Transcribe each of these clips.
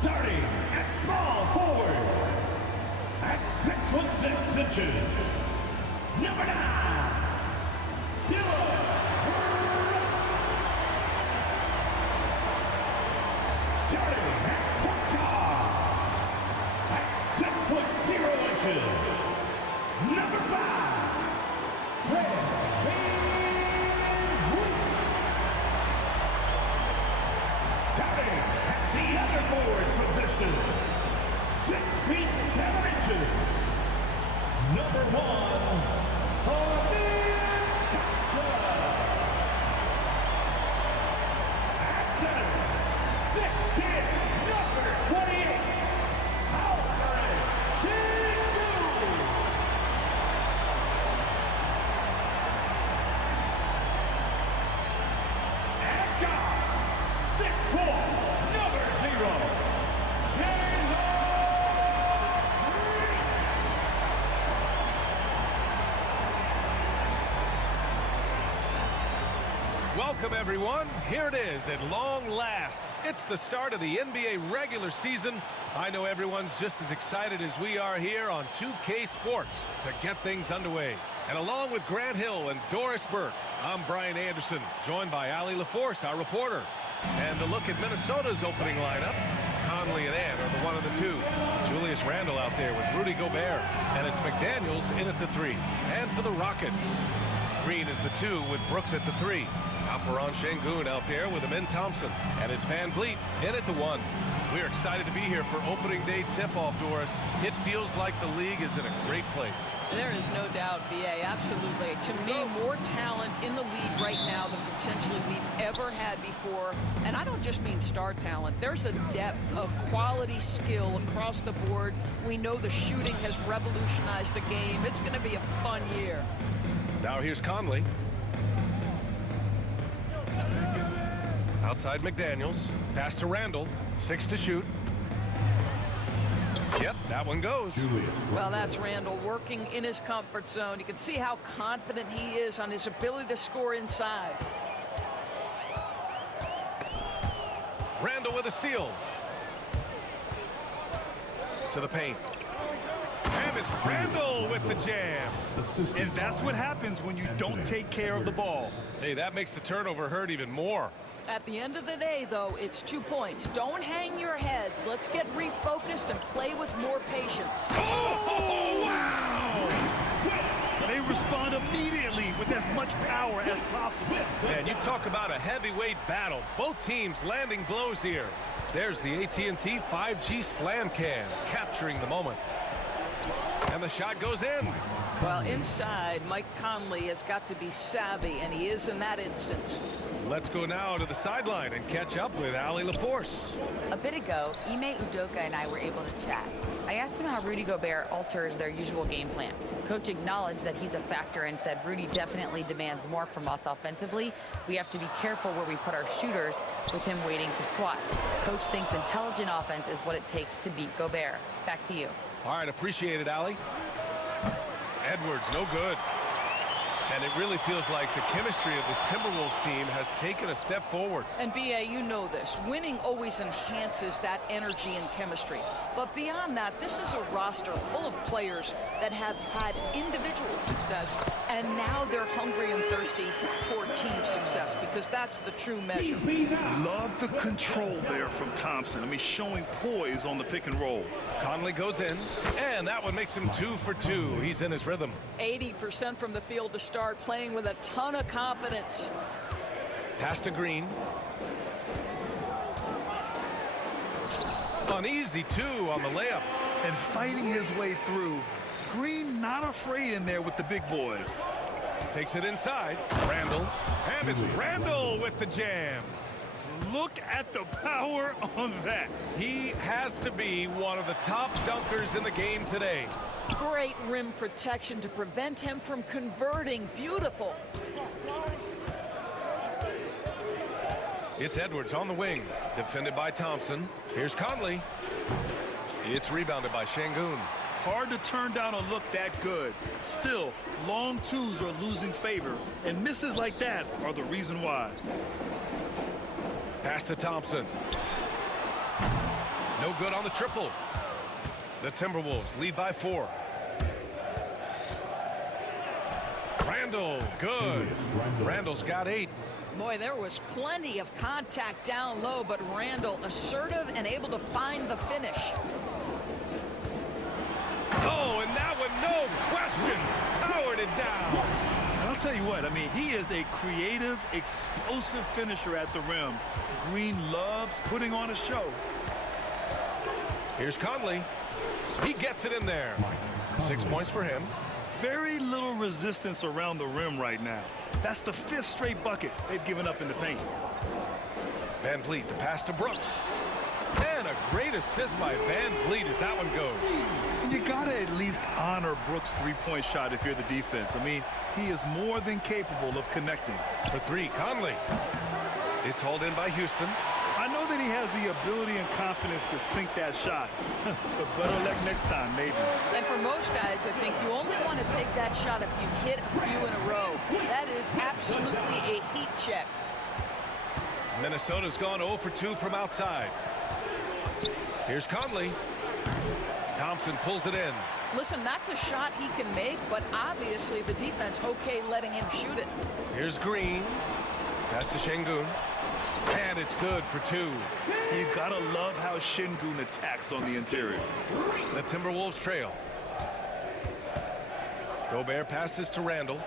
Starting at small forward, at 6'6" inches, number 9, Timberwolves. Starting at point guard, at 6'0" inches, number 5, starting at the other forward position, 6 feet 7 inches, number 1, at center, 6'10", number 28, at guard, 6'4", number 0, Welcome, everyone. Here it is at long last. It's the start of the NBA regular season. I know everyone's just as excited as we are here on 2K Sports to get things underway. And along with Grant Hill and Doris Burke, I'm Brian Anderson, joined by Ali LaForce, our reporter. And to look at Minnesota's opening lineup, Conley and Ann are the one of the two. Julius Randle out there with Rudy Gobert. And it's McDaniels in at the 3. And for the Rockets, Green is the 2 with Brooks at the 3. Alperon Şengün out there with Amin Thompson. And it's Van Vliet in at the 1. We're excited to be here for opening day tip-off, Doris. It feels like the league is in a great place. There is no doubt, B.A., absolutely. To me, more talent in the league right now than potentially we've ever had before. And I don't just mean star talent. There's a depth of quality skill across the board. We know the shooting has revolutionized the game. It's going to be a fun year. Now here's Conley. Outside McDaniels. Pass to Randle. 6 to shoot. Yep, that one goes. Well, that's Randle working in his comfort zone. You can see how confident he is on his ability to score inside. Randle with a steal. To the paint. And it's Randle with the jam. And that's what happens when you don't take care of the ball. Hey, that makes the turnover hurt even more. At the end of the day, though, it's 2 points. Don't hang your heads. Let's get refocused and play with more patience. Oh, wow! They respond immediately with as much power as possible. Man, you talk about a heavyweight battle. Both teams landing blows here. There's the AT&T 5G Slam Cam, capturing the moment. And the shot goes in. Well, inside, Mike Conley has got to be savvy, and he is in that instance. Let's go now to the sideline and catch up with Ali LaForce. A bit ago, Ime Udoka and I were able to chat. I asked him how Rudy Gobert alters their usual game plan. Coach acknowledged that he's a factor and said Rudy definitely demands more from us offensively. We have to be careful where we put our shooters with him waiting for swats. Coach thinks intelligent offense is what it takes to beat Gobert. Back to you. All right, appreciate it, Ali. Edwards, no good. And it really feels like the chemistry of this Timberwolves team has taken a step forward. And, B.A., you know this. Winning always enhances that energy and chemistry. But beyond that, this is a roster full of players that have had individual success, and now they're hungry and thirsty for team success, because that's the true measure. Love the control there from Thompson. I mean, showing poise on the pick and roll. Conley goes in, and that one makes him 2 for 2. He's in his rhythm. 80% from the field to start, playing with a ton of confidence. Pass to Green. Uneasy, too, on the layup. And fighting his way through. Green not afraid in there with the big boys. Takes it inside. Randle. And it's Randle with the jam. Look at the power on that. He has to be one of the top dunkers in the game today. Great rim protection to prevent him from converting. Beautiful. It's Edwards on the wing, defended by Thompson. Here's Conley. It's rebounded by Şengün. Hard to turn down a look that good. Still, long twos are losing favor, and misses like that are the reason why. Pass to Thompson. No good on the triple. The Timberwolves lead by 4. Randall, good. Randall's got 8. Boy, there was plenty of contact down low, but Randall assertive and able to find the finish. Oh, and that one, no question, powered it down. And I'll tell you what, I mean, he is a creative, explosive finisher at the rim. Green loves putting on a show. Here's Conley. He gets it in there. 6 points for him. Very little resistance around the rim right now. That's the 5th straight bucket they've given up in the paint. Van Vliet, the pass to Brooks. And a great assist by Van Vliet as that one goes. And you gotta at least honor Brooks' three-point shot if you're the defense. I mean, he is more than capable of connecting. For 3, Conley. It's hauled in by Houston. I know that he has the ability and confidence to sink that shot, but better luck next time, maybe. And for most guys, I think you only want to take that shot if you've hit a few in a row. That is absolutely a heat check. Minnesota's gone 0 for 2 from outside. Here's Conley. Thompson pulls it in. Listen, that's a shot he can make, but obviously the defense okay letting him shoot it. Here's Green. Pass to Şengün. And it's good for 2. You gotta love how Şengün attacks on the interior. The Timberwolves trail. Gobert passes to Randall.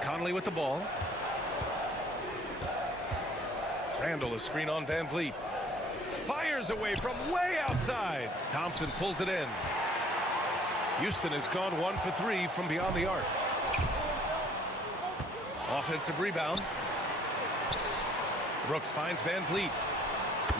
Conley with the ball. Randall, a screen on Van Vliet. Fires away from way outside. Thompson pulls it in. Houston has gone 1 for 3 from beyond the arc. Offensive rebound. Brooks finds Van Vliet.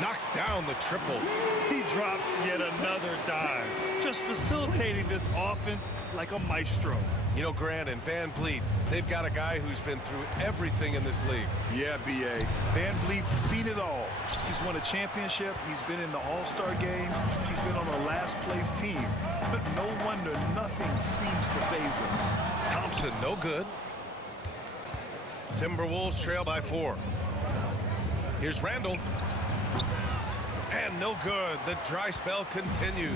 Knocks down the triple. He drops yet another dime, just facilitating this offense like a maestro. You know, Grant and Van Vliet, they've got a guy who's been through everything in this league. Yeah, B.A. Van Vliet's seen it all. He's won a championship. He's been in the All-Star game. He's been on a last-place team. But no wonder nothing seems to faze him. Thompson, no good. Timberwolves trail by 4. Here's Randall. And no good. The dry spell continues.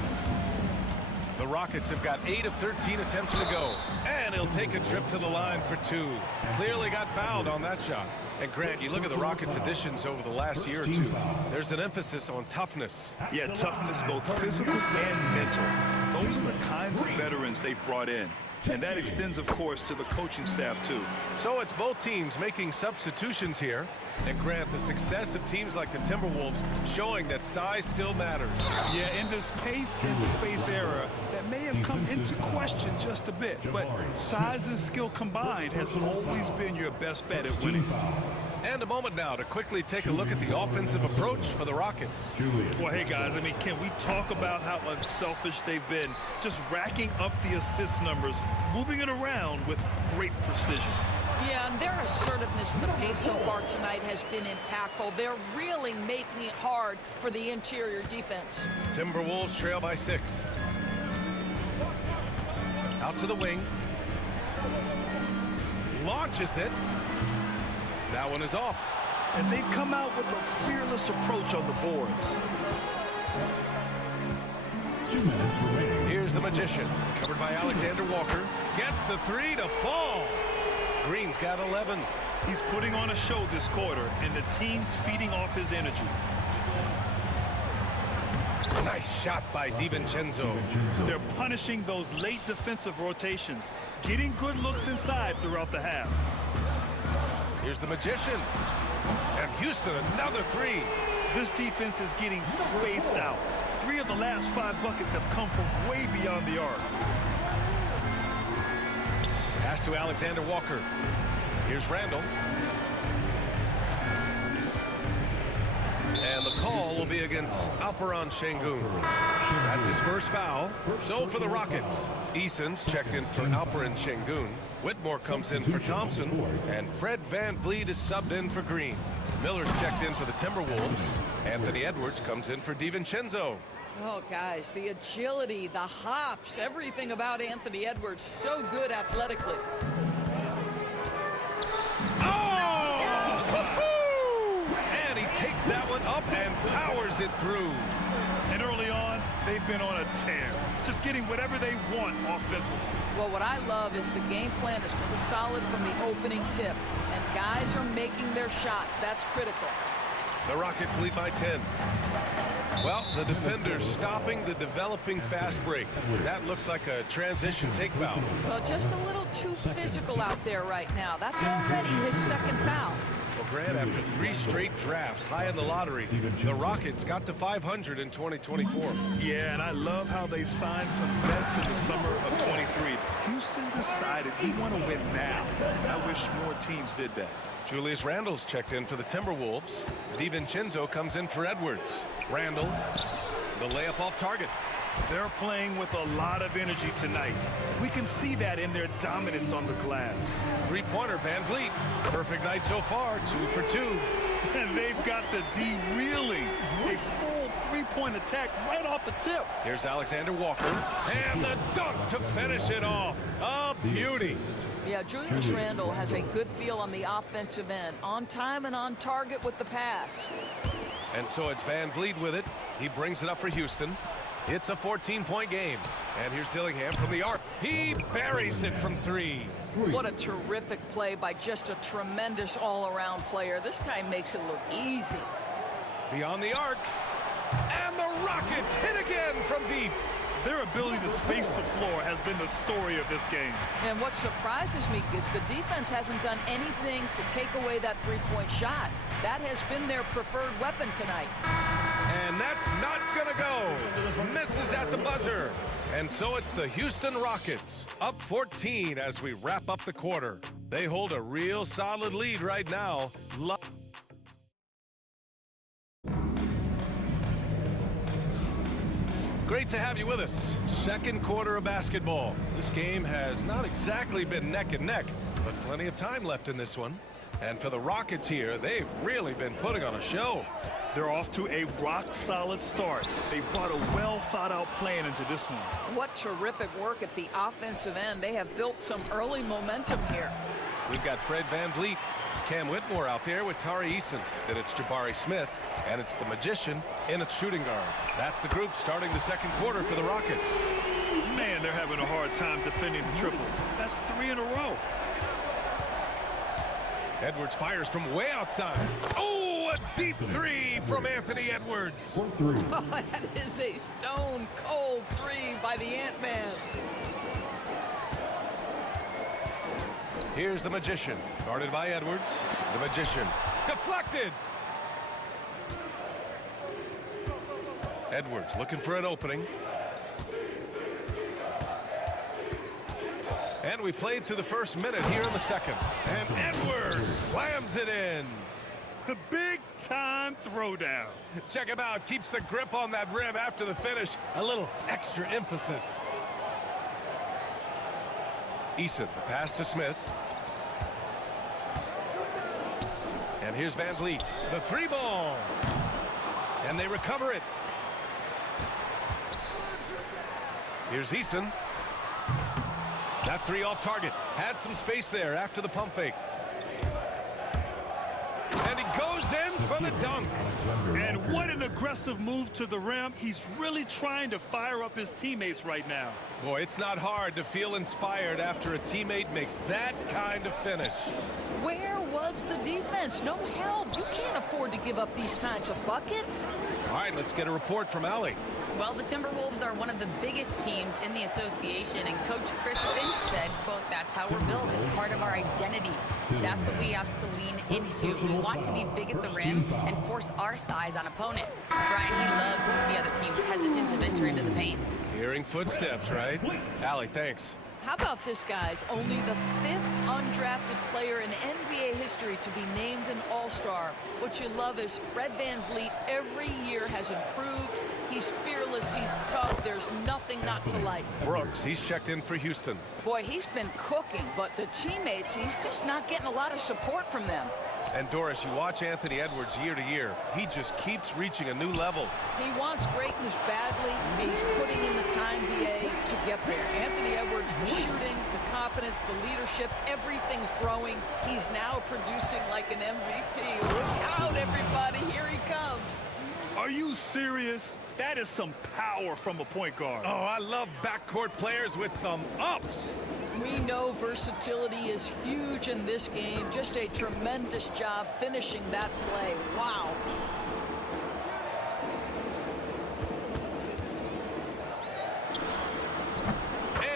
The Rockets have got 8 of 13 attempts to go. And he'll take a trip to the line for 2. Clearly got fouled on that shot. And Grant, you look at the Rockets' additions over the last year or 2. There's an emphasis on toughness. Yeah, toughness, both physical and mental. Those are the kinds of veterans they've brought in. And that extends, of course, to the coaching staff, too. So it's both teams making substitutions here. And Grant, the success of teams like the Timberwolves showing that size still matters. Yeah, in this pace and space era, that may have come into question just a bit. But size and skill combined has always been your best bet at winning. And a moment now to quickly take a look at the offensive approach for the Rockets. Well, hey, guys, I mean, can we talk about how unselfish they've been? Just racking up the assist numbers, moving it around with great precision. Yeah, and their assertiveness in the paint so far tonight has been impactful. They're really making it hard for the interior defense. Timberwolves trail by 6. Out to the wing. Launches it. That one is off. And they've come out with a fearless approach on the boards. 2 minutes remaining. Here's the Magician, covered by Alexander Walker. Gets the 3 to fall. Green's got 11. He's putting on a show this quarter, and the team's feeding off his energy. Nice shot by DiVincenzo. They're punishing those late defensive rotations, getting good looks inside throughout the half. Here's the Magician. And Houston, another 3. This defense is getting spaced out. 3 of the last 5 buckets have come from way beyond the arc. Pass to Alexander Walker. Here's Randall. call will be against Alperen Şengün. That's his first foul. So for the Rockets, Eason's checked in for Alperen Şengün. Whitmore comes in for Thompson, and Fred VanVleet is subbed in for Green. Miller's checked in for the Timberwolves. Anthony Edwards comes in for DiVincenzo. Oh, guys, the agility, the hops, everything about Anthony Edwards, so good athletically. And he takes that one up and powers it through. And early on, they've been on a tear, just getting whatever they want offensively. Well, what I love is the game plan has been solid from the opening tip, and guys are making their shots. That's critical. The Rockets lead by 10. Well, the defender's stopping the developing fast break. That looks like a transition take foul. Well, just a little too physical out there right now. That's already his second foul. Well, Grant, after 3 straight drafts high in the lottery, the Rockets got to 500 in 2024. Yeah, and I love how they signed some vets in the summer of 23. Houston decided we want to win now. I wish more teams did that. Julius Randle's checked in for the Timberwolves. DiVincenzo comes in for Edwards. Randle, the layup off target. They're playing with a lot of energy tonight. We can see that in their dominance on the glass. Three-pointer, VanVleet. Perfect night so far, 2 for 2. And they've got the D reeling. A full three-point attack right off the tip. Here's Alexander Walker. And the dunk to finish it off. A beauty. Yeah, Julius Randle has a good feel on the offensive end. On time and on target with the pass. And so it's VanVleet with it. He brings it up for Houston. It's a 14-point game. And here's Dillingham from the arc. He buries it from 3. What a terrific play by just a tremendous all-around player. This guy makes it look easy. Beyond the arc. And the Rockets hit again from deep. Their ability to space the floor has been the story of this game. And what surprises me is the defense hasn't done anything to take away that three-point shot. That has been their preferred weapon tonight. And that's not gonna go. Misses at the buzzer. And so it's the Houston Rockets, up 14 as we wrap up the quarter. They hold a real solid lead right now. Great to have you with us. Second quarter of basketball. This game has not exactly been neck and neck, but plenty of time left in this one. And for the Rockets here, they've really been putting on a show. They're off to a rock-solid start. They brought a well-thought-out plan into this one. What terrific work at the offensive end. They have built some early momentum here. We've got Fred VanVleet, Cam Whitmore out there with Tari Eason. Then it's Jabari Smith, and it's the Magician in its shooting guard. That's the group starting the second quarter for the Rockets. Man, they're having a hard time defending the triple. That's 3 in a row. Edwards fires from way outside. Oh, a deep 3 from Anthony Edwards. Oh, that is a stone-cold 3 by the Ant-Man. Here's the Magician, guarded by Edwards. The Magician, deflected. Edwards looking for an opening. And we played through the first minute here in the second. And Edwards slams it in. A big-time throwdown. Check him out. Keeps the grip on that rim after the finish. A little extra emphasis. Eason, the pass to Smith. And here's VanVleet. The 3-ball. And they recover it. Here's Eason. That 3 off target. Had some space there after the pump fake. And he goes in for the dunk. And what an aggressive move to the rim. He's really trying to fire up his teammates right now. Boy, it's not hard to feel inspired after a teammate makes that kind of finish. Where was the defense? No help. You can't afford to give up these kinds of buckets. All right, let's get a report from Allie. Well, the Timberwolves are one of the biggest teams in the association, and Coach Chris Finch said, quote, that's how we're built. It's part of our identity. That's what we have to lean into. We want to be big at the rim and force our size on opponents. Brian, he loves to see other teams hesitant to venture into the paint. Hearing footsteps, right? Allie, thanks. How about this, guys? Only the 5th undrafted player in NBA history to be named an All-Star. What you love is Fred VanVleet every year has improved. He's fearless, he's tough, there's nothing not to like. Brooks, he's checked in for Houston. Boy, he's been cooking, but the teammates, he's just not getting a lot of support from them. And Doris, you watch Anthony Edwards year to year. He just keeps reaching a new level. He wants greatness badly. He's putting in the time, BA, to get there. Anthony Edwards, the shooting, the confidence, the leadership, everything's growing. He's now producing like an MVP. Look out, everybody. Here he comes. Are you serious? That is some power from a point guard. Oh, I love backcourt players with some ups. We know versatility is huge in this game. Just a tremendous job finishing that play. Wow.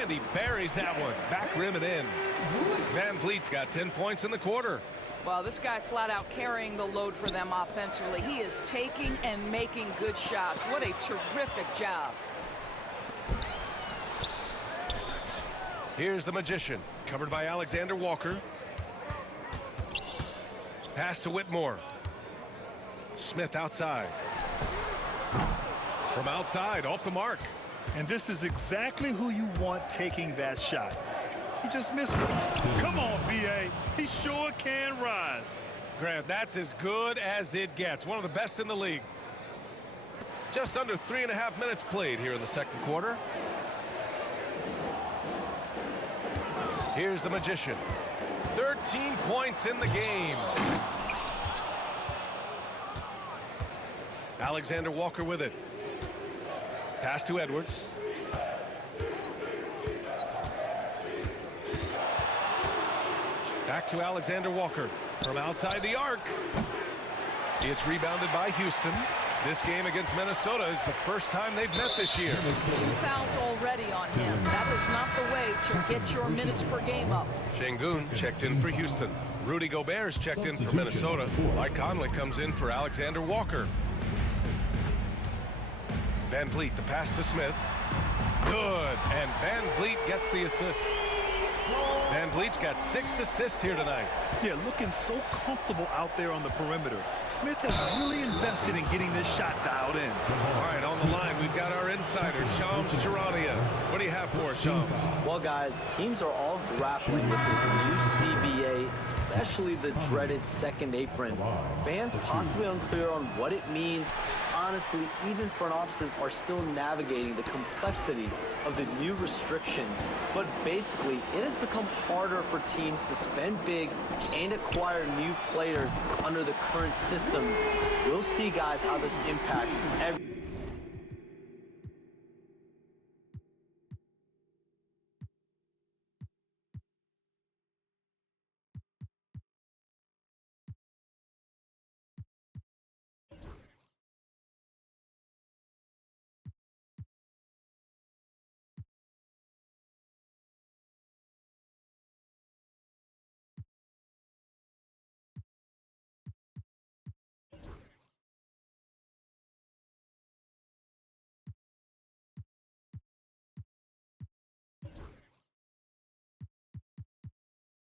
And he buries that one. Back rim and in. VanVleet's got 10 points in the quarter. Well, this guy flat out carrying the load for them offensively. He is taking and making good shots. What a terrific job. Here's the Magician, covered by Alexander Walker. Pass to Whitmore. Smith outside. From outside, off the mark. And this is exactly who you want taking that shot. He just missed it. Come on, B.A. He sure can rise. Grant, that's as good as it gets. One of the best in the league. Just under 3.5 minutes played here in the second quarter. Here's the Magician. 13 points in the game. Alexander Walker with it. Pass to Edwards. Back to Alexander Walker from outside the arc. It's rebounded by Houston. This game against Minnesota is the first time they've met this year. 2 fouls already on him. That is not the way to get your minutes per game up. Şengün checked in for Houston. Rudy Gobert's checked in for Minnesota. Mike Conley comes in for Alexander Walker. VanVleet, the pass to Smith. Good, and VanVleet gets the assist. VanVleet's got 6 assists here tonight. Yeah, looking so comfortable out there on the perimeter. Smith has really invested in getting this shot dialed in. All right, on the line, we've got our insider, Shams Charania. What do you have for us, Shams? Well, guys, teams are all grappling with this new CBA, especially the dreaded second apron. Fans possibly unclear on what it means. Honestly, even front offices are still navigating the complexities of the new restrictions. But basically, it has become harder for teams to spend big and acquire new players under the current systems. We'll see, guys, how this impacts every...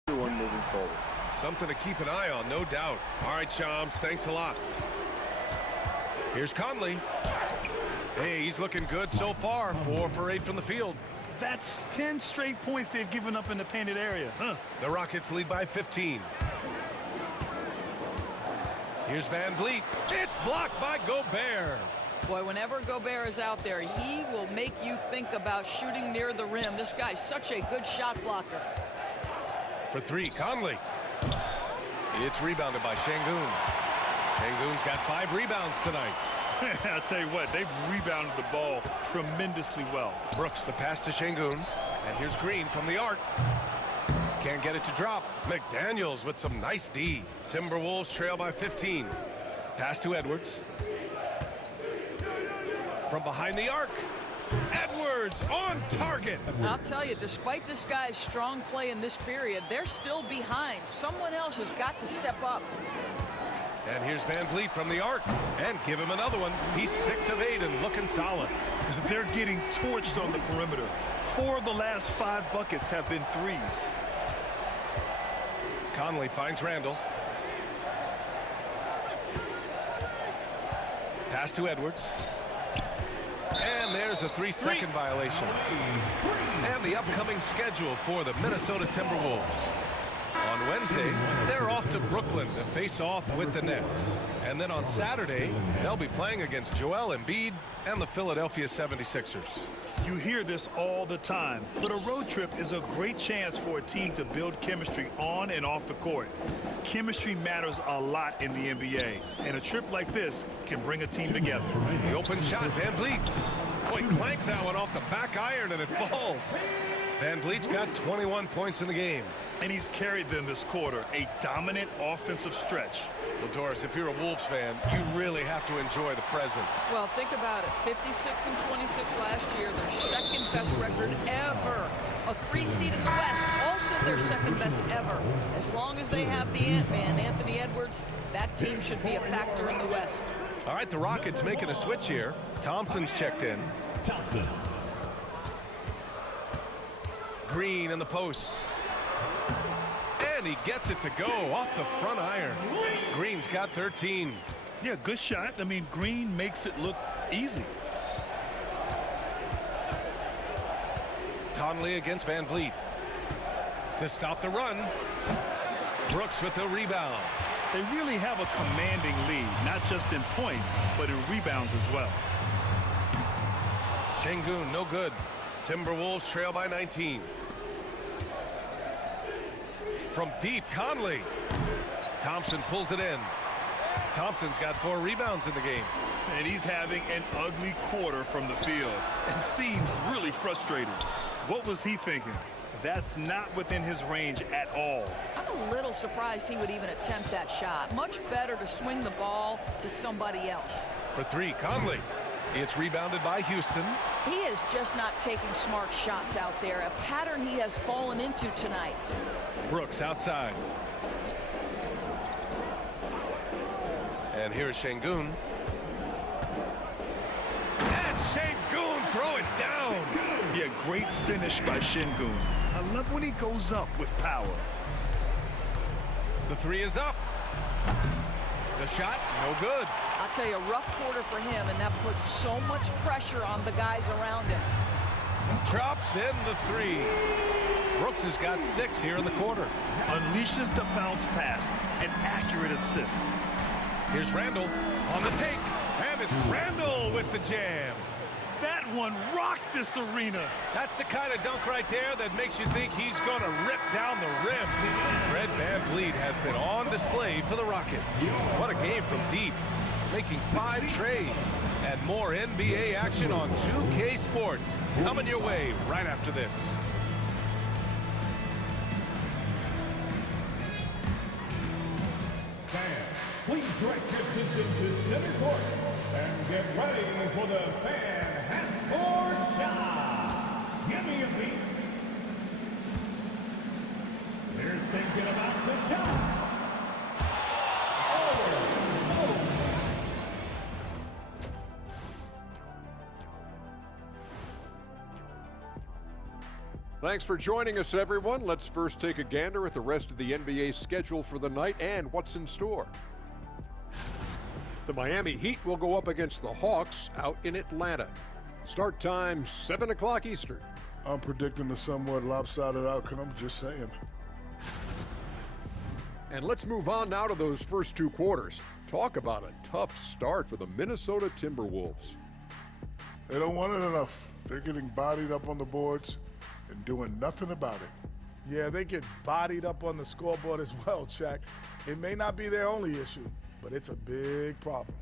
moving forward. Something to keep an eye on, no doubt. All right, Shams, thanks a lot. Here's Conley. Hey, he's looking good so far. 4 for 8 from the field. That's 10 straight points they've given up in the painted area. The Rockets lead by 15. Here's VanVleet. It's blocked by Gobert. Boy, whenever Gobert is out there, he will make you think about shooting near the rim. This guy's such a good shot blocker. For 3, Conley. It's rebounded by Şengün. Şengün's got 5 rebounds tonight. I'll tell you what, they've rebounded the ball tremendously well. Brooks, the pass to Şengün. And here's Green from the arc. Can't get it to drop. McDaniels with some nice D. Timberwolves trail by 15. Pass to Edwards. From behind the arc. Edwards on target. I'll tell you, despite this guy's strong play in this period, they're still behind. Someone else has got to step up. And here's Van Vliet from the arc. And give him another one. He's 6 of 8 and looking solid. They're getting torched on the perimeter. 4 of the last 5 buckets have been threes. Conley finds Randall. Pass to Edwards. And there's a 3-second violation. And the upcoming schedule for the Minnesota Timberwolves. On Wednesday, they're off to Brooklyn to face off with the Nets. And then on Saturday, they'll be playing against Joel Embiid and the Philadelphia 76ers. You hear this all the time, but a road trip is a great chance for a team to build chemistry on and off the court. Chemistry matters a lot in the NBA, and a trip like this can bring a team together. The open shot, Van Vliet. Boy, clanks that one off the back iron and it falls. Van Vliet's got 21 points in the game. And he's carried them this quarter, a dominant offensive stretch. Well, Doris, if you're a Wolves fan, you really have to enjoy the present. Well, think about it. 56 and 26 last year, their second best record ever. A 3 seed in the West, also their second best ever. As long as they have the Ant-Man, Anthony Edwards, that team should be a factor in the West. All right, the Rockets making a switch here. Thompson's checked in. Thompson. Green in the post. And he gets it to go off the front iron. Green's got 13. Yeah, good shot. I mean, Green makes it look easy. Conley against Van Vliet. To stop the run. Brooks with the rebound. They really have a commanding lead, not just in points, but in rebounds as well. Şengün, no good. Timberwolves trail by 19. From deep, Conley. Thompson pulls it in. Thompson's got 4 rebounds in the game. And he's having an ugly quarter from the field and seems really frustrated. What was he thinking? That's not within his range at all. I'm a little surprised he would even attempt that shot. Much better to swing the ball to somebody else. For 3, Conley. It's rebounded by Houston. He is just not taking smart shots out there, a pattern he has fallen into tonight. Brooks outside. And here's Şengün. And Şengün throw it down. Yeah, great finish by Şengün. I love when he goes up with power. The 3 is up. The shot, no good. I'll tell you, a rough quarter for him, and that puts so much pressure on the guys around him. Drops in the 3. Brooks has got 6 here in the quarter. Unleashes the bounce pass, an accurate assist. Here's Randall on the take, and it's Randall with the jam. That one rocked this arena. That's the kind of dunk right there that makes you think he's going to rip down the rim. Fred VanVleet has been on display for the Rockets. What a game from deep, making 5 trays. And more NBA action on 2K Sports coming your way right after this. Fans, please direct your attention to center court and get ready for the fan half-court shot. Give me a beat. They're thinking about the shot. Thanks for joining us, everyone. Let's first take a gander at the rest of the NBA schedule for the night and what's in store. The Miami Heat will go up against the Hawks out in Atlanta. Start time 7 o'clock Eastern. I'm predicting a somewhat lopsided outcome, just saying. And let's move on now to those first 2 quarters. Talk about a tough start for the Minnesota Timberwolves. They don't want it enough. They're getting bodied up on the boards and doing nothing about it. Yeah, they get bodied up on the scoreboard as well, Shaq. It may not be their only issue, but it's a big problem.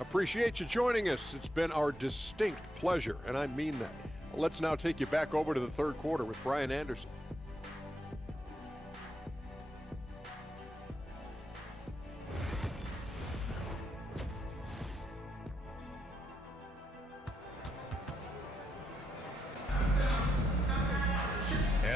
Appreciate you joining us. It's been our distinct pleasure, and I mean that. Let's now take you back over to the third quarter with Brian Anderson.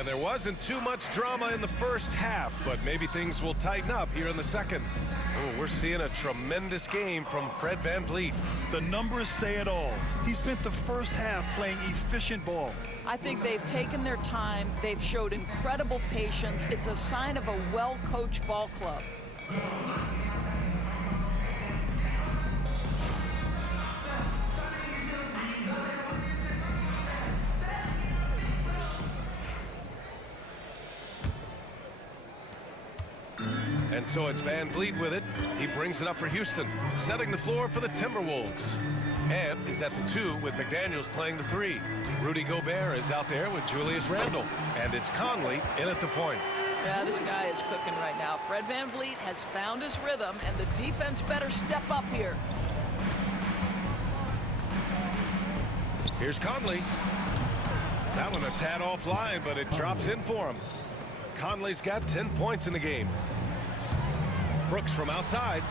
And there wasn't too much drama in the first half, but maybe things will tighten up here in the second. Oh, we're seeing a tremendous game from Fred VanVleet. The numbers say it all. He spent the first half playing efficient ball. I think they've taken their time. They've showed incredible patience. It's a sign of a well-coached ball club. And so it's VanVleet with it. He brings it up for Houston, setting the floor for the Timberwolves. And is at the 2 with McDaniels playing the 3. Rudy Gobert is out there with Julius Randle. And it's Conley in at the point. Yeah, this guy is cooking right now. Fred VanVleet has found his rhythm, and the defense better step up here. Here's Conley. That one a tad offline, but it drops in for him. Conley's got 10 points in the game. Brooks from outside.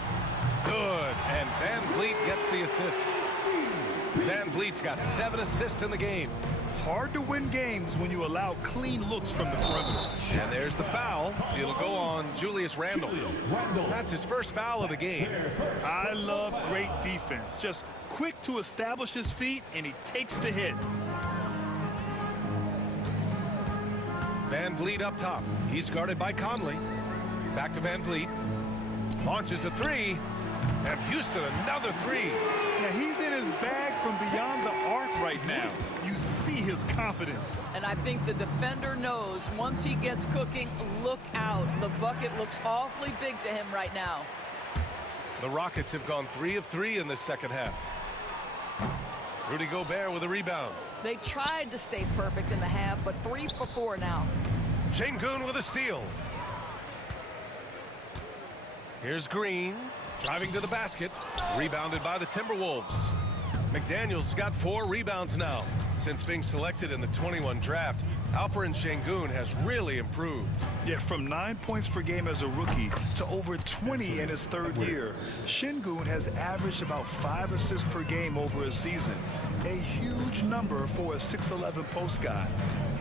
Good. And VanVleet gets the assist. VanVleet's got 7 assists in the game. Hard to win games when you allow clean looks from the perimeter. And there's the foul. It'll go on Julius Randle. That's his first foul of the game. I love great defense. Just quick to establish his feet, and he takes the hit. VanVleet up top. He's guarded by Conley. Back to VanVleet. Launches a 3. And Houston another 3. Yeah, he's in his bag from beyond the arc right now. You see his confidence. And I think the defender knows once he gets cooking, look out. The bucket looks awfully big to him right now. The Rockets have gone 3 of 3 in this second half. Rudy Gobert with a rebound. They tried to stay perfect in the half, but 3 for 4 now. Şengün with a steal. Here's Green, driving to the basket, rebounded by the Timberwolves. McDaniels got 4 rebounds now. Since being selected in the 21 draft, Alperen Şengün has really improved. Yeah, from 9 points per game as a rookie to over 20 in his 3rd year. Şengün has averaged about 5 assists per game over a season. A huge number for a 6'11" post guy.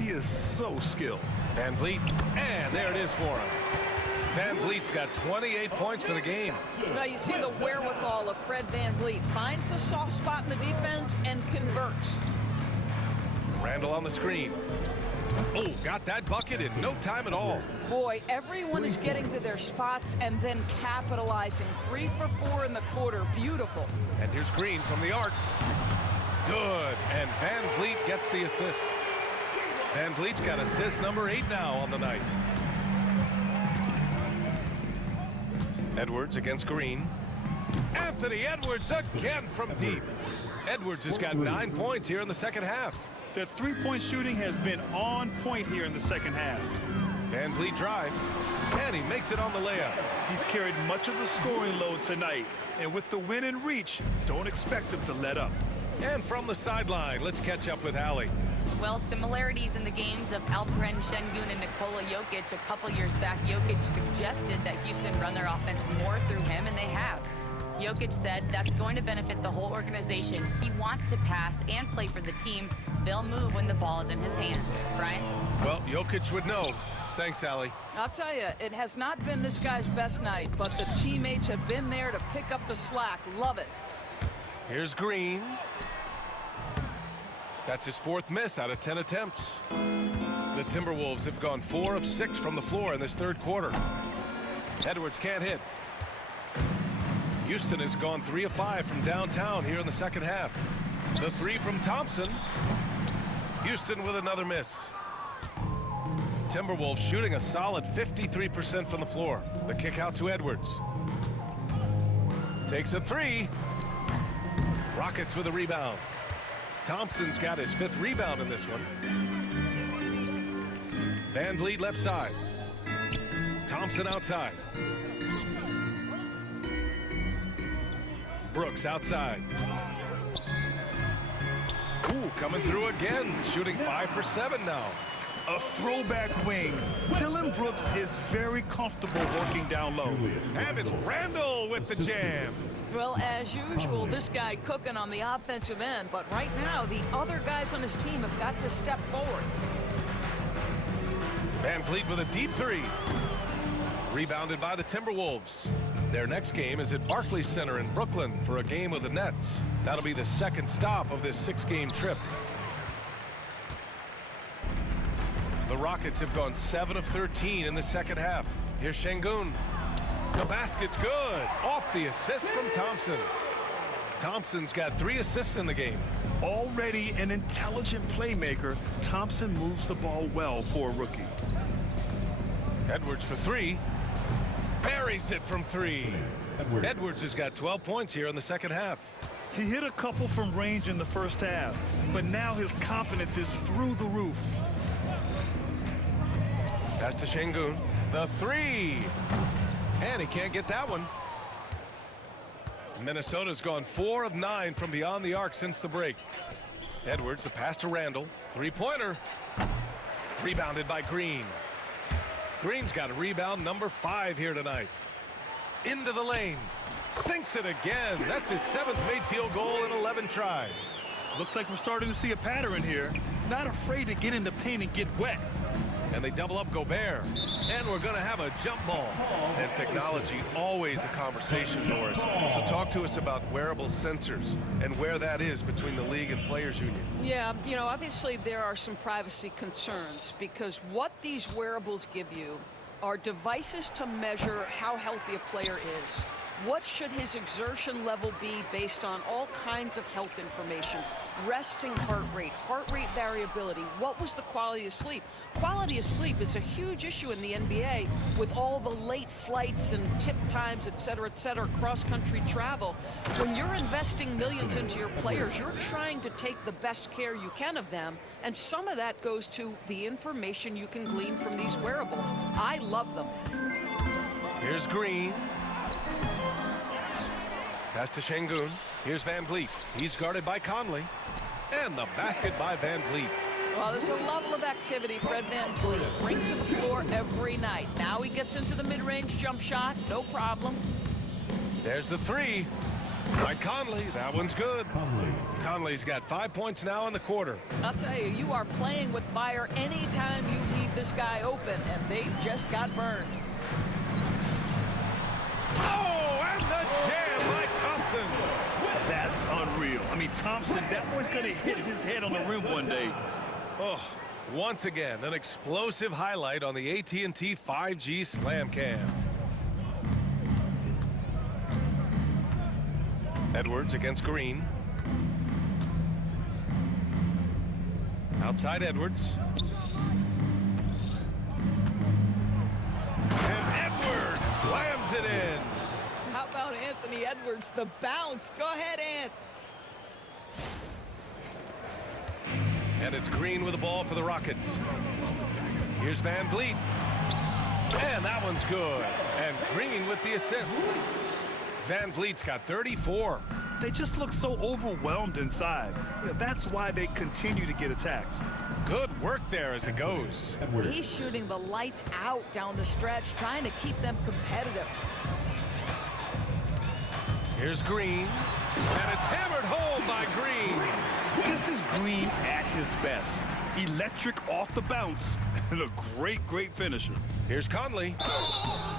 He is so skilled. VanVleet, and there it is for him. VanVleet's got 28 points for the game. Well, you see the wherewithal of Fred VanVleet. Finds the soft spot in the defense and converts. Randle on the screen. Oh, got that bucket in no time at all. Boy, everyone is getting to their spots and then capitalizing. 3 for 4 in the quarter. Beautiful. And here's Green from the arc. Good. And VanVleet gets the assist. VanVleet's got assist number 8 now on the night. Edwards against Green. Anthony Edwards again from deep. Edwards has got 9 points here in the second half. Their three-point shooting has been on point here in the second half. VanVleet drives, and he makes it on the layup. He's carried much of the scoring load tonight, and with the win in reach, don't expect him to let up. And from the sideline, let's catch up with Allie. Well, similarities in the games of Alperen Şengün and Nikola Jokic. A couple years back, Jokic suggested that Houston run their offense more through him, and they have. Jokic said that's going to benefit the whole organization. He wants to pass and play for the team. They'll move when the ball is in his hands. Brian? Well, Jokic would know. Thanks, Allie. I'll tell you, it has not been this guy's best night, but the teammates have been there to pick up the slack. Love it. Here's Green. That's his 4th miss out of 10 attempts. The Timberwolves have gone 4 of 6 from the floor in this 3rd quarter. Edwards can't hit. Houston has gone 3 of 5 from downtown here in the second half. The 3 from Thompson. Houston with another miss. Timberwolves shooting a solid 53% from the floor. The kick out to Edwards. Takes a 3. Rockets with a rebound. Thompson's got his 5th rebound in this one. VanVleet left side. Thompson outside. Brooks outside. Ooh, coming through again, shooting 5 for 7 now. A throwback wing. Dylan Brooks is very comfortable working down low. And it's Randle with the jam. Well, as usual, this guy cooking on the offensive end, but right now, the other guys on his team have got to step forward. Van Vliet with a deep three. Rebounded by the Timberwolves. Their next game is at Barclays Center in Brooklyn for a game with the Nets. That'll be the second stop of this 6-game trip. The Rockets have gone 7 of 13 in the second half. Here's Şengün. The basket's good. Off the assist from Thompson. Thompson's got 3 assists in the game. Already an intelligent playmaker, Thompson moves the ball well for a rookie. Edwards for 3. Buries it from 3. Edwards has got 12 points here in the second half. He hit a couple from range in the first half, but now his confidence is through the roof. Pass to Şengün. The 3. And he can't get that one. Minnesota's gone 4 of 9 from beyond the arc since the break. Edwards, the pass to Randall. 3-pointer. Rebounded by Green. Green's got a rebound number 5 here tonight. Into the lane. Sinks it again. That's his 7th made field goal in 11 tries. Looks like we're starting to see a pattern here. Not afraid to get in the paint and get wet. And they double up Gobert. And we're going to have a jump ball. And technology, always a conversation, Norris. So talk to us about wearable sensors and where that is between the league and players union. Yeah, you know, obviously there are some privacy concerns because what these wearables give you are devices to measure how healthy a player is. What should his exertion level be based on all kinds of health information? Resting heart rate variability. What was the quality of sleep? Quality of sleep is a huge issue in the NBA with all the late flights and tip times, et cetera, cross-country travel. When you're investing millions into your players, you're trying to take the best care you can of them, and some of that goes to the information you can glean from these wearables. I love them. Here's Green. Pass to Şengün. Here's Van Vliet. He's guarded by Conley. And the basket by Van Vliet. Well, there's a level of activity Fred Van Vliet brings to the floor every night. Now he gets into the mid-range jump shot. No problem. There's the 3. By Conley. That one's good. Conley's got 5 points now in the quarter. I'll tell you, you are playing with fire anytime you leave this guy open, and they just got burned. Oh, and the jam by Thompson. That's unreal. I mean, Thompson, that boy's going to hit his head on the rim one day. Oh, once again, an explosive highlight on the AT&T 5G Slam Cam. Edwards against Green. Outside Edwards. And Edwards slams it in. How about Anthony Edwards, the bounce? Go ahead, Ant. And it's Green with the ball for the Rockets. Here's Van Vliet. And that one's good. And Green with the assist. Van Vliet's got 34. They just look so overwhelmed inside. Yeah, that's why they continue to get attacked. Good work there as it goes. He's shooting the lights out down the stretch, trying to keep them competitive. Here's Green. And it's hammered home by Green. This is Green at his best. Electric off the bounce and a great finisher. Here's Conley.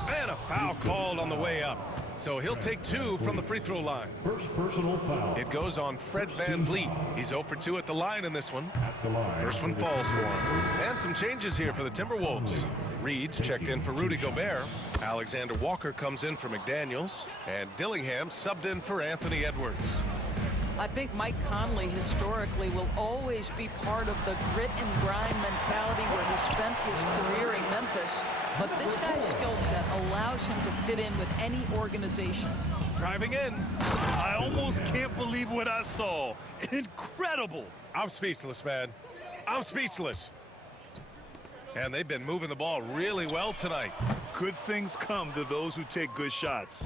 And a foul called on the way up. So he'll take 2 from the free throw line. First personal foul. It goes on Fred Van Vliet. He's 0 for 2 at the line in this one. First one falls for him. And some changes here for the Timberwolves. Reed's checked in for Rudy Gobert. Alexander Walker comes in for McDaniels. And Dillingham subbed in for Anthony Edwards. I think Mike Conley historically will always be part of the grit and grind mentality where he spent his career in Memphis. But this guy's skill set allows him to fit in with any organization. Driving in. I almost can't believe what I saw. Incredible. I'm speechless, man. I'm speechless. And they've been moving the ball really well tonight. Good things come to those who take good shots.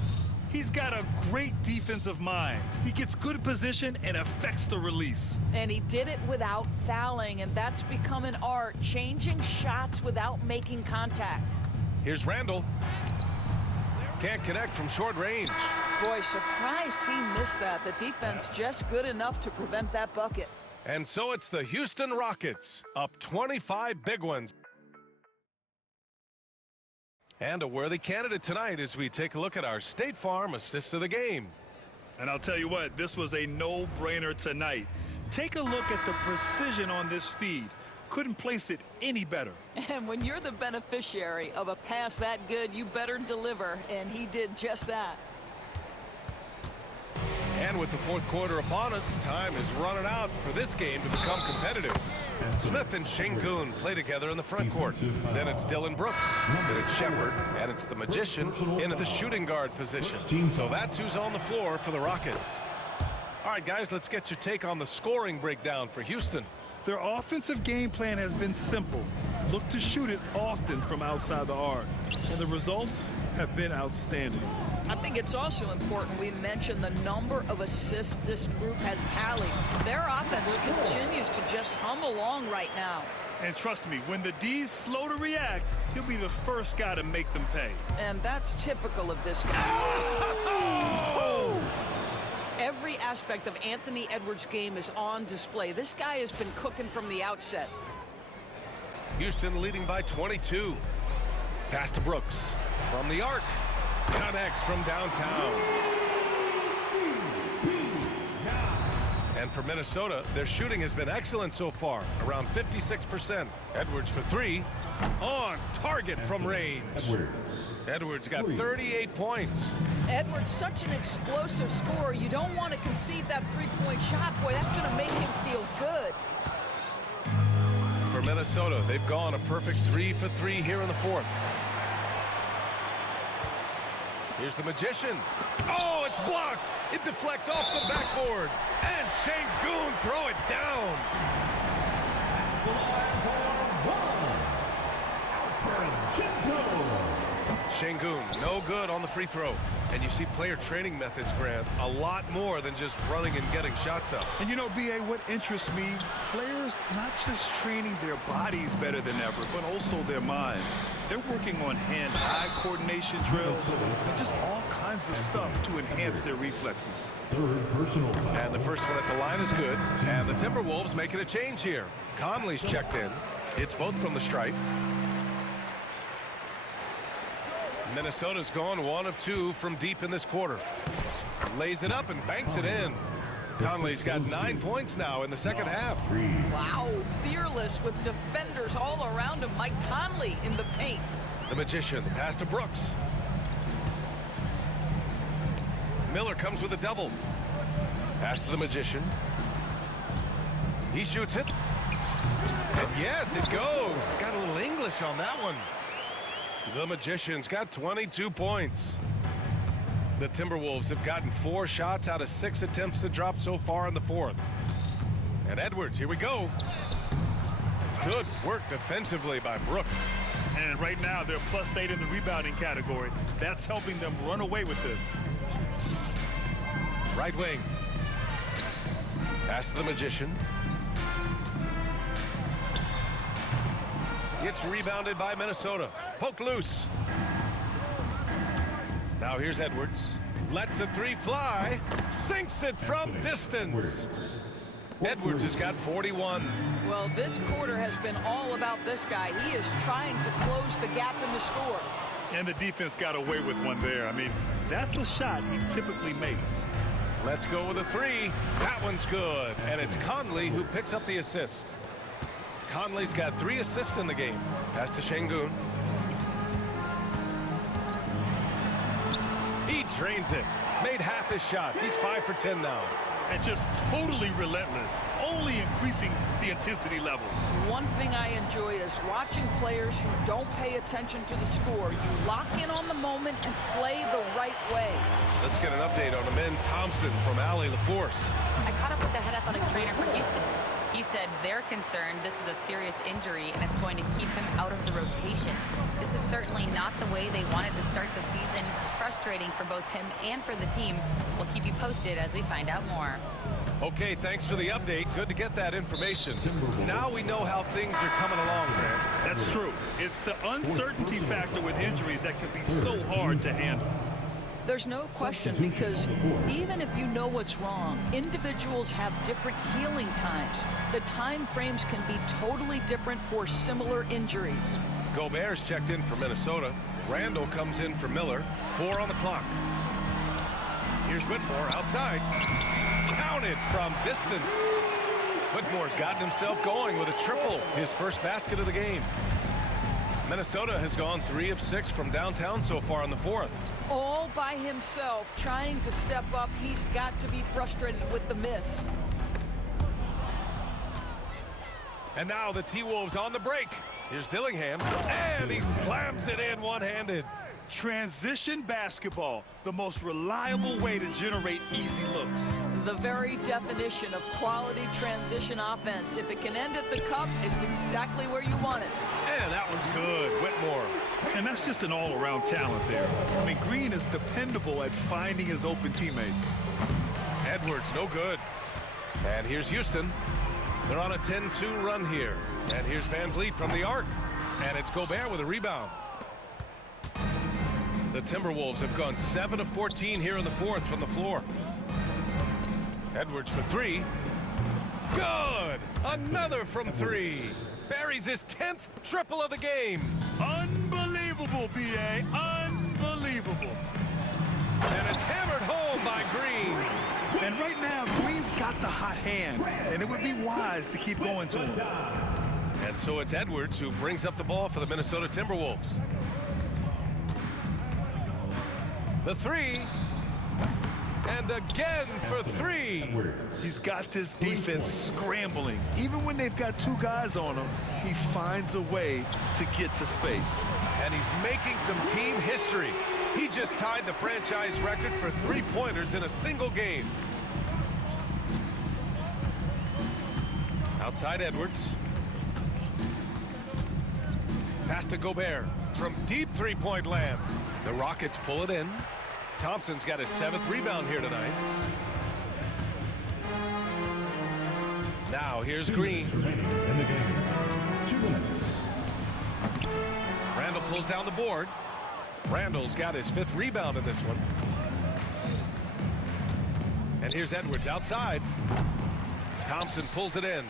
He's got a great defensive mind. He gets good position and affects the release. And he did it without fouling, and that's become an art, changing shots without making contact. Here's Randall. Can't connect from short range. Boy, surprised he missed that. The defense just good enough to prevent that bucket. And so it's the Houston Rockets, up 25 big ones. And a worthy candidate tonight as we take a look at our State Farm assists of the game. And I'll tell you what, this was a no-brainer tonight. Take a look at the precision on this feed. Couldn't place it any better. And when you're the beneficiary of a pass that good, you better deliver, and he did just that. And with the fourth quarter upon us, time is running out for this game to become competitive. Smith and Şengün play together in the front court. Then it's Dylan Brooks. Then it's Shepard. And it's the Magician in at the shooting guard position. So that's who's on the floor for the Rockets. All right, guys, let's get your take on the scoring breakdown for Houston. Their offensive game plan has been simple. Look to shoot it often from outside the arc. And the results have been outstanding. I think it's also important we mention the number of assists this group has tallied. Their offense continues to just hum along right now. And trust me, when the D's slow to react, he'll be the first guy to make them pay. And that's typical of this guy. Oh! Every aspect of Anthony Edwards' game is on display. This guy has been cooking from the outset. Houston leading by 22. Pass to Brooks from the arc. Connects from downtown. And for Minnesota, their shooting has been excellent so far, around 56%. Edwards for three, on target from range. Edwards got 38 points. Edwards, such an explosive scorer. You don't want to concede that three-point shot. Boy, that's going to make him feel good. For Minnesota, they've gone a perfect 3 for 3 here in the fourth. Here's the Magician. Oh, it's blocked. It deflects off the backboard. And Şengün throw it down. Şengün, no good on the free throw. And you see player training methods, Grant, a lot more than just running and getting shots up. And you know, B.A., what interests me, players not just training their bodies better than ever, but also their minds. They're working on hand-eye coordination drills and just all kinds of stuff to enhance their reflexes. And the first one at the line is good. And the Timberwolves making a change here. Conley's checked in. It's both from the stripe. Minnesota's gone 1 of 2 from deep in this quarter. Lays it up and banks it in. Conley's got 9 points now in the second half. Wow, fearless with defenders all around him. Mike Conley in the paint. The Magician, pass to Brooks. Miller comes with a double. Pass to the Magician. He shoots it. And yes, it goes. Got a little English on that one. The Magician's got 22 points. The Timberwolves have gotten 4 shots out of 6 attempts to drop so far in the fourth. And Edwards, here we go. Good work defensively by Brooks. And right now, they're +8 in the rebounding category. That's helping them run away with this. Right wing. Pass to the Magician. It's rebounded by Minnesota. Poked loose. Now here's Edwards. Lets the three fly. Sinks it from distance. Edwards has got 41. Well, this quarter has been all about this guy. He is trying to close the gap in the score. And the defense got away with one there. I mean, that's a shot he typically makes. Let's go with a three. That one's good. And it's Conley who picks up the assist. Conley's got 3 assists in the game. Pass to Şengün. He drains it. Made half his shots. He's 5 for 10 now. And just totally relentless, only increasing the intensity level. One thing I enjoy is watching players who don't pay attention to the score. You lock in on the moment and play the right way. Let's get an update on Amin Thompson from Allie LaForce. I caught up with the head athletic trainer for Houston. He said they're concerned this is a serious injury and it's going to keep him out of the rotation. This is certainly not the way they wanted to start the season. Frustrating for both him and for the team. We'll keep you posted as we find out more. Okay, thanks for the update. Good to get that information. Now we know how things are coming along, Grant. That's true. It's the uncertainty factor with injuries that can be so hard to handle. There's no question, because even if you know what's wrong, individuals have different healing times. The time frames can be totally different for similar injuries. Gobert's checked in for Minnesota. Randall comes in for Miller. 4 on the clock. Here's Whitmore outside. Counted from distance. Whitmore's gotten himself going with a triple, his first basket of the game. Minnesota has gone 3 of 6 from downtown so far in the fourth. All by himself, trying to step up. He's got to be frustrated with the miss. And now the T-Wolves on the break. Here's Dillingham, and he slams it in one-handed. Transition basketball, the most reliable way to generate easy looks. The very definition of quality transition offense. If it can end at the cup, it's exactly where you want it. And that one's good, Whitmore. And that's just an all-around talent there. I mean, Green is dependable at finding his open teammates. Edwards, no good. And here's Houston. They're on a 10-2 run here. And here's Van Vliet from the arc. And it's Gobert with a rebound. The Timberwolves have gone 7 of 14 here in the fourth from the floor. Edwards for 3. Good! Another from 3. Buries his 10th triple of the game. Unbelievable, B.A. Unbelievable. And it's hammered home by Green. And right now, Green's got the hot hand, and it would be wise to keep going to him. And so it's Edwards who brings up the ball for the Minnesota Timberwolves. The 3. And again for 3. He's got this defense scrambling. Even when they've got 2 guys on him, he finds a way to get to space. And he's making some team history. He just tied the franchise record for 3-pointers in a single game. Outside Edwards. Pass to Gobert from deep 3-point land. The Rockets pull it in. Thompson's got his 7th rebound here tonight. Now here's Green. Randall pulls down the board. Randall's got his 5th rebound in this one. And here's Edwards outside. Thompson pulls it in.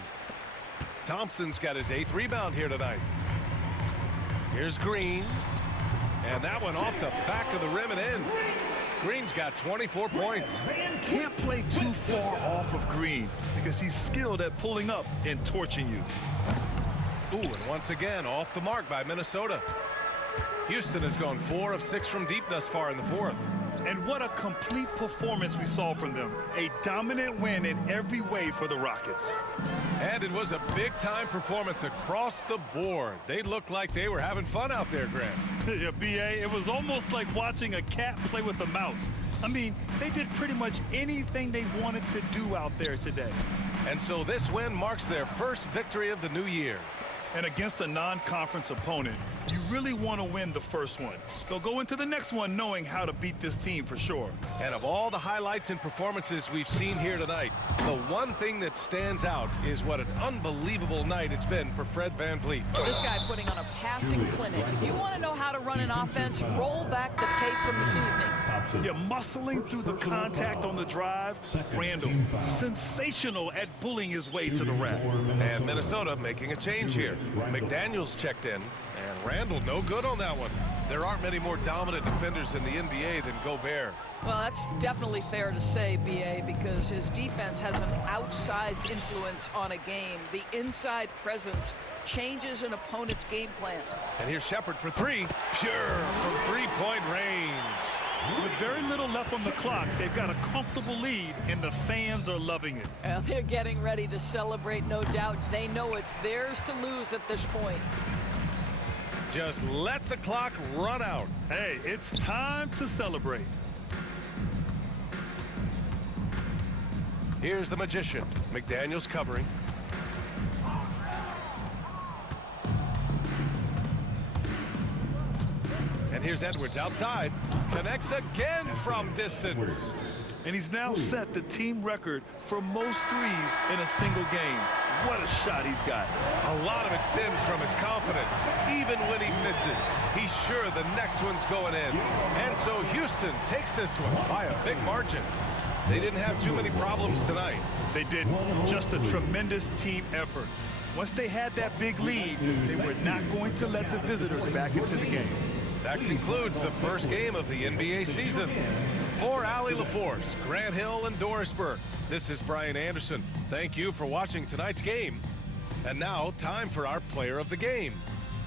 Thompson's got his 8th rebound here tonight. Here's Green. And that one off the back of the rim and in. Green's got 24 points. Can't play too far off of Green because he's skilled at pulling up and torching you. Ooh, and once again, off the mark by Minnesota. Houston has gone 4 of 6 from deep thus far in the fourth. And what a complete performance we saw from them. A dominant win in every way for the Rockets. And it was a big-time performance across the board. They looked like they were having fun out there, Grant. Yeah, B.A., it was almost like watching a cat play with a mouse. I mean, they did pretty much anything they wanted to do out there today. And so this win marks their first victory of the new year. And against a non-conference opponent, you really want to win the first one. They'll go into the next one knowing how to beat this team for sure. And of all the highlights and performances we've seen here tonight, the one thing that stands out is what an unbelievable night it's been for Fred VanVleet. This guy putting on a passing clinic. If you want to know how to run an offense, roll back the tape from this evening. Yeah, muscling through the contact on the drive. Randall, sensational at bullying his way to the rack. And Minnesota making a change here. McDaniels checked in, and Randall no good on that one. There aren't many more dominant defenders in the NBA than Gobert. Well, that's definitely fair to say, B.A., because his defense has an outsized influence on a game. The inside presence changes an opponent's game plan. And here's Shepard for 3. Pure from 3-point range. With very little left on the clock, they've got a comfortable lead, and the fans are loving it. Well, they're getting ready to celebrate, no doubt. They know it's theirs to lose at this point. Just let the clock run out. Hey, it's time to celebrate. Here's the magician. McDaniels covering. And here's Edwards outside. Connects again from distance. And he's now set the team record for most threes in a single game. What a shot he's got. A lot of it stems from his confidence. Even when he misses, he's sure the next one's going in. And so Houston takes this one by a big margin. They didn't have too many problems tonight. They didn't. Just a tremendous team effort. Once they had that big lead, they were not going to let the visitors back into the game. That concludes the first game of the NBA season. For Allie LaForce, Grant Hill, and Dorisburg, this is Brian Anderson. Thank you for watching tonight's game. And now, time for our player of the game,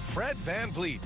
Fred VanVleet.